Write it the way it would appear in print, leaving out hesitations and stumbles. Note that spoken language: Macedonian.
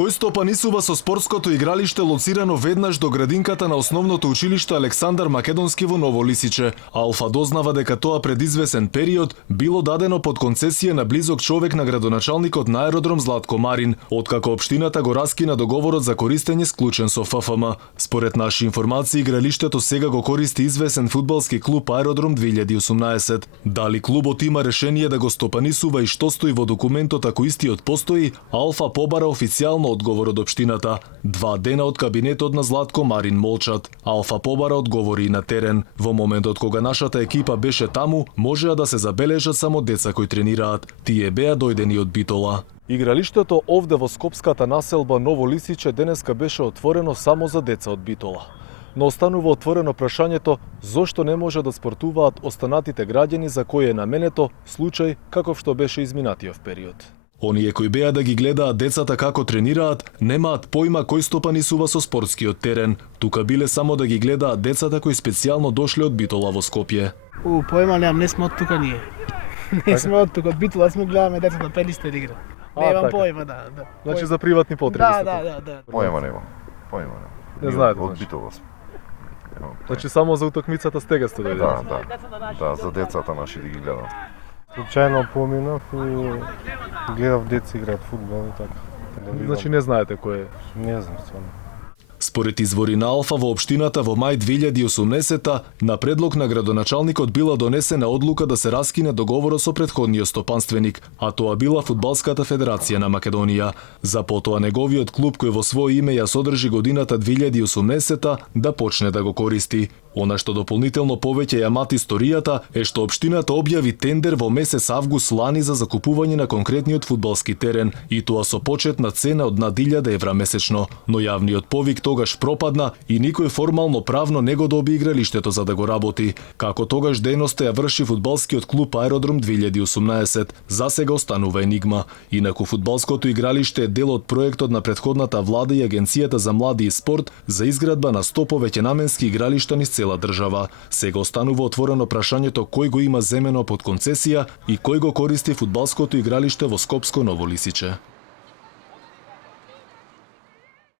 Кој стопанисува со спортското игралиште лоцирано веднаш до градинката на основното училиште Александар Македонски во Ново Лисиче? Алфа дознава дека тоа пред извесен период било дадено под концесија на близок човек на градоначалникот на аеродром Златко Марин, откако општината го раскина договорот за користење склучен со ФФМ. Според наши информации, игралиштето сега го користи извесен фудбалски клуб Аеродром 2018. Дали клубот има решение да го стопанисува и што стои во документот ако истиот постои, Алфа побара официјално одговор од општината. 2 дена од кабинетот на Златко Марин молчат. Алфа побара одговори и на терен. Во моментот кога нашата екипа беше таму, можеа да се забележат само деца кои тренираат. Тие беа дојдени од Битола. Игралиштето овде во скопската населба Ново Лисиче денеска беше отворено само за деца од Битола. Но останува отворено прашањето зошто не може да спортуваат останатите граѓани за кои е наменето случај каков што беше изминатиот период. Оние кои беа да ги гледаат децата како тренираат, немаат појма кој стопанисува со спортскиот терен. Тука биле само да ги гледаат децата кои специјално дошле од Битола во Скопје. Појма немам, не сме од тука ние. Не сме од тука, од Битола сме гледаме децата пелисте да игра. Немам појма, да. Значи за приватни потреби. Да. Појма нема. Не знаете. Од Битола сме. Значи само за утакмицата стега сте дојдени. Да, за децата наши да ги гледам. Случајно поминав и гледав деца играат фудбал и така. Значи не знаете кој е? Не знам стварно. Според извори на Алфа во општината во мај 2018 на предлог на градоначалникот била донесена одлука да се раскине договорот со претходниот стопанственик, а тоа била Фудбалската федерација на Македонија. За потоа неговиот клуб кој во своје име ја содржи годината 2018 да почне да го користи. Она што дополнително повеќе ја мати историјата е што општината објави тендер во месец август лани за закупување на конкретниот фудбалски терен и тоа со почетна цена од над 1000 евра месечно, но јавниот повик тогаш пропадна и никој формално правно не го доби игралиштето за да го работи. Како тогаш дејноста ја врши фудбалскиот клуб Аеродром 2018, за сега останува енигма. Инаку фудбалското игралиште е дел од проектот на претходната влада и Агенцијата за млади и спорт за изградба на 100 повеќе наменски игралишта низ цела држава. Сега останува отворено прашањето кој го има земено под концесија и кој го користи фудбалското игралиште во Скопско Ново Лисиче.